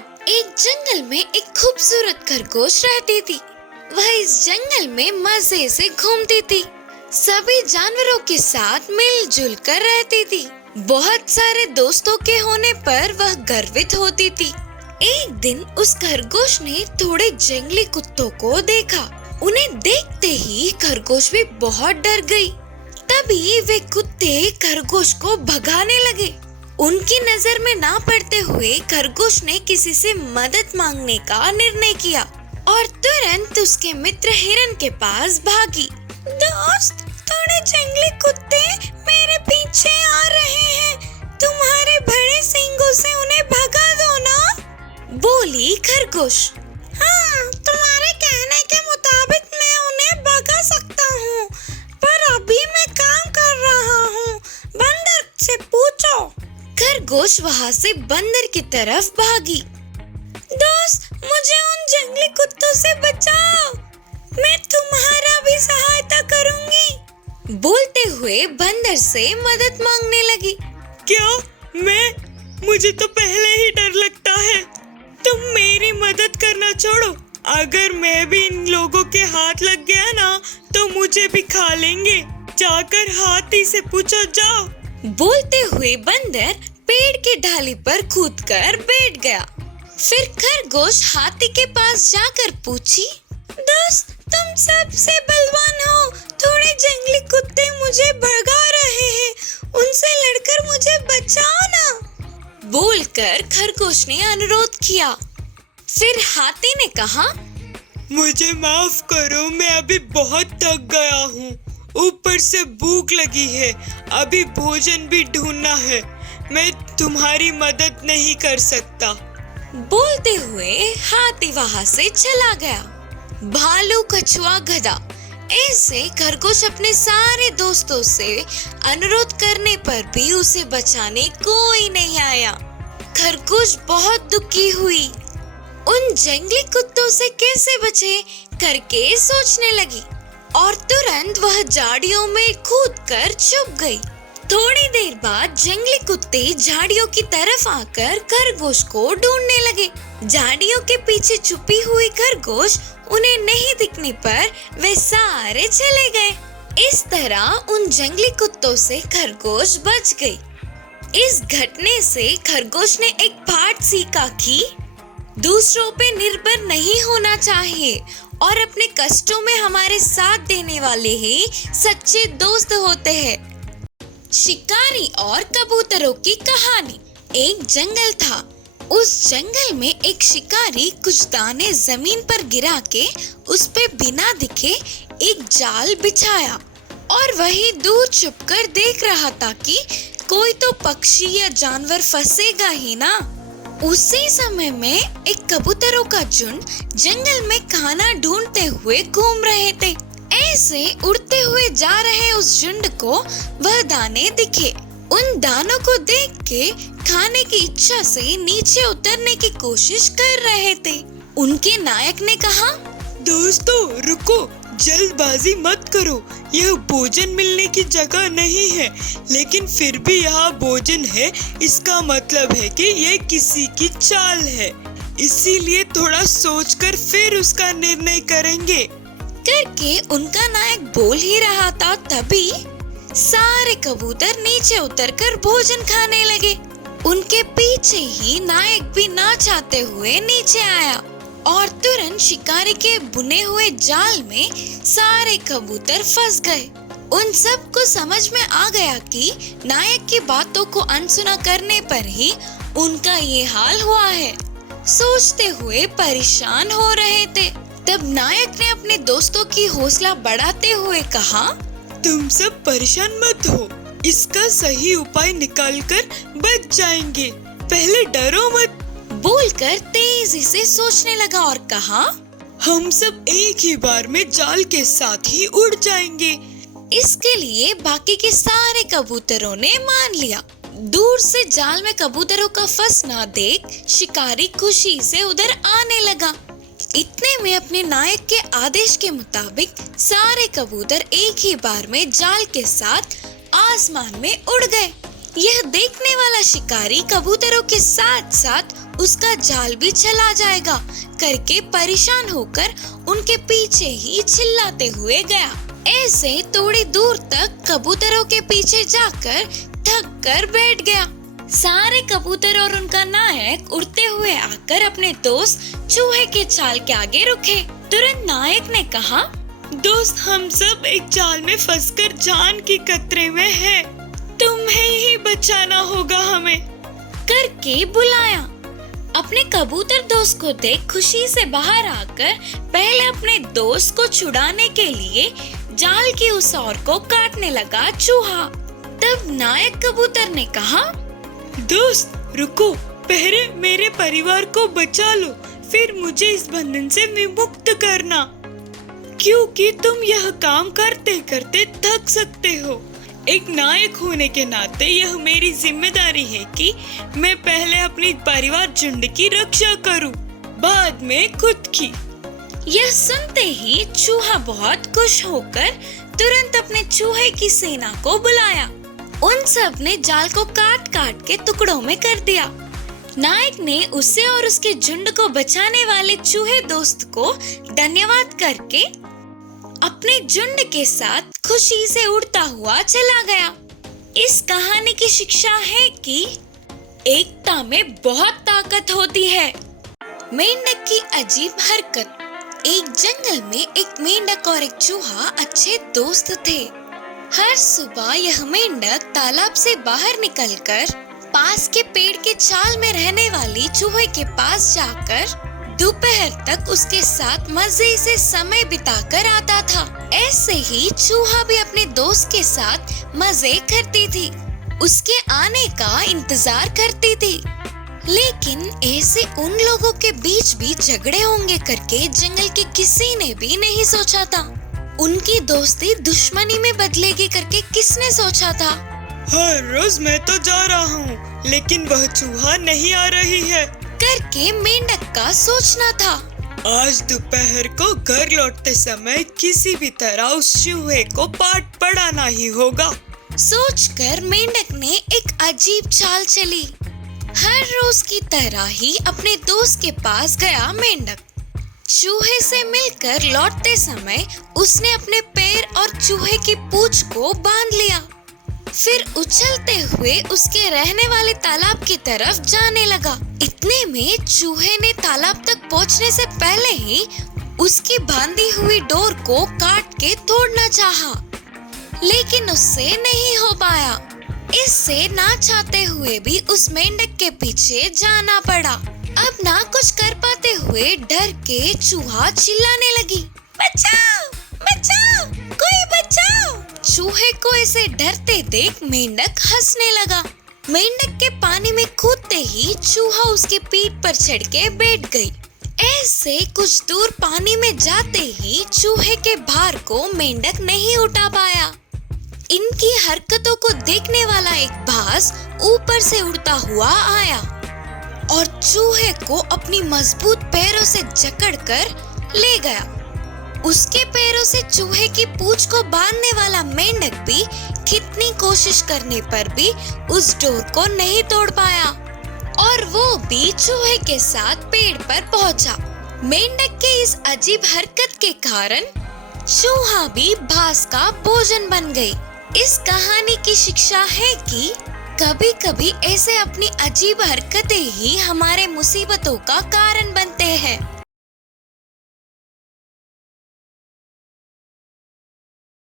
Start. एक जंगल में एक खूबसूरत खरगोश रहती थी। वह इस जंगल में मजे से घूमती थी, सभी जानवरों के साथ मिलजुल कर रहती थी। बहुत सारे दोस्तों के होने पर वह गर्वित होती थी। एक दिन उस खरगोश ने थोड़े जंगली कुत्तों को देखा। उन्हें देखते ही खरगोश भी बहुत डर गई। तभी वे कुत्ते खरगोश को भगाने लगे। उनकी नजर में ना पड़ते हुए खरगोश ने किसी से मदद मांगने का निर्णय किया और तुरंत उसके मित्र हिरन के पास भागी। दोस्त, थोड़े जंगली कुत्ते मेरे पीछे आ रहे हैं, तुम्हारे बड़े सींगों से उन्हें भगा दो ना, बोली खरगोश। हाँ, तुम्हारे कहने के मुताबिक मैं उन्हें भगा सकता हूँ, पर अभी मैं काम कर रहा हूँ, बंदर से पूछो। खरगोश वहाँ से बंदर की तरफ भागी। दोस्त, मुझे उन जंगली कुत्तों से बचाओ, मैं तुम्हारा भी सहायता करूंगी, बोलते हुए बंदर से मदद मांगने लगी। क्या? मुझे तो पहले ही डर लगता है। तुम मेरी मदद करना छोड़ो, अगर मैं भी इन लोगों के हाथ लग गया ना तो मुझे भी खा लेंगे। जाकर हाथी से पूछो, जाओ। बोलते हुए बंदर पेड़ की डाली पर कूदकर बैठ गया। फिर खरगोश हाथी के पास जाकर पूछी, दोस्त, तुम सबसे बलवान हो, थोड़े जंगली कुत्ते मुझे भगा रहे हैं, उनसे लड़कर मुझे बचाओ ना, बोलकर खरगोश ने अनुरोध किया। फिर हाथी ने कहा, मुझे माफ करो, मैं अभी बहुत थक गया हूँ, ऊपर से भूख लगी है, अभी भोजन भी ढूंढना है, मैं तुम्हारी मदद नहीं कर सकता। बोलते हुए हाथी वहाँ से चला गया। भालू, कछुआ, गधा, ऐसे खरगोश अपने सारे दोस्तों से अनुरोध करने पर भी उसे बचाने कोई नहीं आया। खरगोश बहुत दुखी हुई। उन जंगली कुत्तों से कैसे बचे करके सोचने लगी और तुरंत वह झाड़ियों में कूदकर छुप गई। थोड़ी देर बाद जंगली कुत्ते झाड़ियों की तरफ आकर खरगोश को ढूंढने लगे। झाड़ियों के पीछे छुपी हुई खरगोश उन्हें नहीं दिखने पर वे सारे चले गए। इस तरह उन जंगली कुत्तों से खरगोश बच गई। इस घटने से खरगोश ने एक पाठ सीखा कि दूसरों पे निर्भर नहीं होना चाहिए और अपने कष्टों में हमारे साथ देने वाले ही सच्चे दोस्त होते हैं। शिकारी और कबूतरों की कहानी। एक जंगल था। उस जंगल में एक शिकारी कुछ दाने जमीन पर गिरा के उस पे बिना दिखे एक जाल बिछाया और वही दूर छुपकर देख रहा था कि कोई तो पक्षी या जानवर फंसेगा ही ना। उसी समय में एक कबूतरों का झुंड जंगल में खाना ढूंढते हुए घूम रहे थे। ऐसे उड़ते हुए जा रहे उस झुंड को वह दाने दिखे। उन दानों को देख के खाने की इच्छा से नीचे उतरने की कोशिश कर रहे थे। उनके नायक ने कहा, दोस्तों रुको, जल्दबाजी मत करो, यह भोजन मिलने की जगह नहीं है, लेकिन फिर भी यहाँ भोजन है, इसका मतलब है कि यह किसी की चाल है, इसीलिए थोड़ा सोचकर फिर उसका निर्णय करेंगे करके उनका नायक बोल ही रहा था। तभी सारे कबूतर नीचे उतरकर भोजन खाने लगे। उनके पीछे ही नायक भी ना चाहते हुए नीचे आया और तुरंत शिकारी के बुने हुए जाल में सारे कबूतर फंस गए। उन सब को समझ में आ गया कि नायक की बातों को अनसुना करने पर ही उनका ये हाल हुआ है। सोचते हुए परेशान हो रहे थे। तब नायक ने अपने दोस्तों की हौसला बढ़ाते हुए कहा, तुम सब परेशान मत हो, इसका सही उपाय निकालकर बच जाएंगे, पहले डरो मत, बोलकर तेजी से सोचने लगा और कहा, हम सब एक ही बार में जाल के साथ ही उड़ जाएंगे। इसके लिए बाकी के सारे कबूतरों ने मान लिया। दूर से जाल में कबूतरों का फंसना देख शिकारी खुशी से उधर आने लगा। इतने में अपने नायक के आदेश के मुताबिक सारे कबूतर एक ही बार में जाल के साथ आसमान में उड़ गए। यह देखने वाला शिकारी कबूतरों के साथ साथ उसका जाल भी चला जाएगा करके परेशान होकर उनके पीछे ही चिल्लाते हुए गया। ऐसे थोड़ी दूर तक कबूतरों के पीछे जाकर थक कर बैठ गया। सारे कबूतर और उनका नायक उड़ते हुए आकर अपने दोस्त चूहे के चाल के आगे रुके। तुरंत नायक ने कहा, दोस्त, हम सब एक जाल में फंसकर जान की खतरे में हैं। तुम्हें ही बचाना होगा हमें करके बुलाया। अपने कबूतर दोस्त को देख खुशी से बाहर आकर पहले अपने दोस्त को छुड़ाने के लिए जाल की उस ओर को काटने लगा चूहा। तब नायक कबूतर ने कहा, दोस्त रुको, पहले मेरे परिवार को बचा लो, फिर मुझे इस बंधन से विमुक्त करना, क्योंकि तुम यह काम करते करते थक सकते हो। एक नायक होने के नाते यह मेरी जिम्मेदारी है कि मैं पहले अपनी परिवार झुंड की रक्षा करूं, बाद में खुद की। यह सुनते ही चूहा बहुत खुश होकर तुरंत अपने चूहे की सेना को बुलाया। उन सब ने जाल को काट काट के टुकड़ों में कर दिया। नायक ने उसे और उसके झुंड को बचाने वाले चूहे दोस्त को धन्यवाद करके अपने झुंड के साथ खुशी से उड़ता हुआ चला गया। इस कहानी की शिक्षा है कि एकता में बहुत ताकत होती है। मेंढक की अजीब हरकत। एक जंगल में एक मेंढक और एक चूहा अच्छे दोस्त थे। हर सुबह यह मेंढक तालाब से बाहर निकलकर पास के पेड़ के छाल में रहने वाली चूहे के पास जाकर दोपहर तक उसके साथ मजे से समय बिताकर आता था। ऐसे ही चूहा भी अपने दोस्त के साथ मजे करती थी, उसके आने का इंतजार करती थी। लेकिन ऐसे उन लोगों के बीच भी झगड़े होंगे करके जंगल के किसी ने भी नहीं सोचा था। उनकी दोस्ती दुश्मनी में बदलेगी करके किसने सोचा था? हर रोज मैं तो जा रहा हूँ, लेकिन वह चूहा नहीं आ रही है करके मेंढक का सोचना था। आज दोपहर को घर लौटते समय किसी भी तरह उस चूहे को पाठ पढ़ाना ही होगा। सोचकर मेंढक ने एक अजीब चाल चली। हर रोज की तरह ही अपने दोस्त के पास गया मेंढक। चूहे से मिलकर लौटते समय उसने अपने पैर और चूहे की पूंछ को बांध लिया। फिर उछलते हुए उसके रहने वाले तालाब की तरफ जाने लगा। इतने में चूहे ने तालाब तक पहुंचने से पहले ही उसकी बांधी हुई डोर को काट के तोड़ना चाहा, लेकिन उससे नहीं हो पाया। इससे ना चाहते हुए भी उस मेंढक के पीछे जाना पड़ा। अब ना कुछ कर पाते हुए डर के चूहा चिल्लाने लगी, बचाओ बचाओ, कोई बचाओ। चूहे को ऐसे डरते देख मेंढक हंसने लगा। मेंढक के पानी में कूदते ही चूहा उसके पीठ पर चढ़ के बैठ गई। ऐसे कुछ दूर पानी में जाते ही चूहे के भार को मेंढक नहीं उठा पाया। इनकी हरकतों को देखने वाला एक बाज ऊपर से उड़ता हुआ आया और चूहे को अपनी मजबूत पैरों से जकड़कर ले गया। उसके पैरों से चूहे की पूंछ को बांधने वाला मेंढक भी कितनी कोशिश करने पर भी उस डोर को नहीं तोड़ पाया और वो भी चूहे के साथ पेड़ पर पहुंचा। मेंढक के इस अजीब हरकत के कारण चूहा भी बाज का भोजन बन गई। इस कहानी की शिक्षा है कि कभी कभी ऐसे अपनी अजीब हरकतें ही हमारे मुसीबतों का कारण बनते हैं।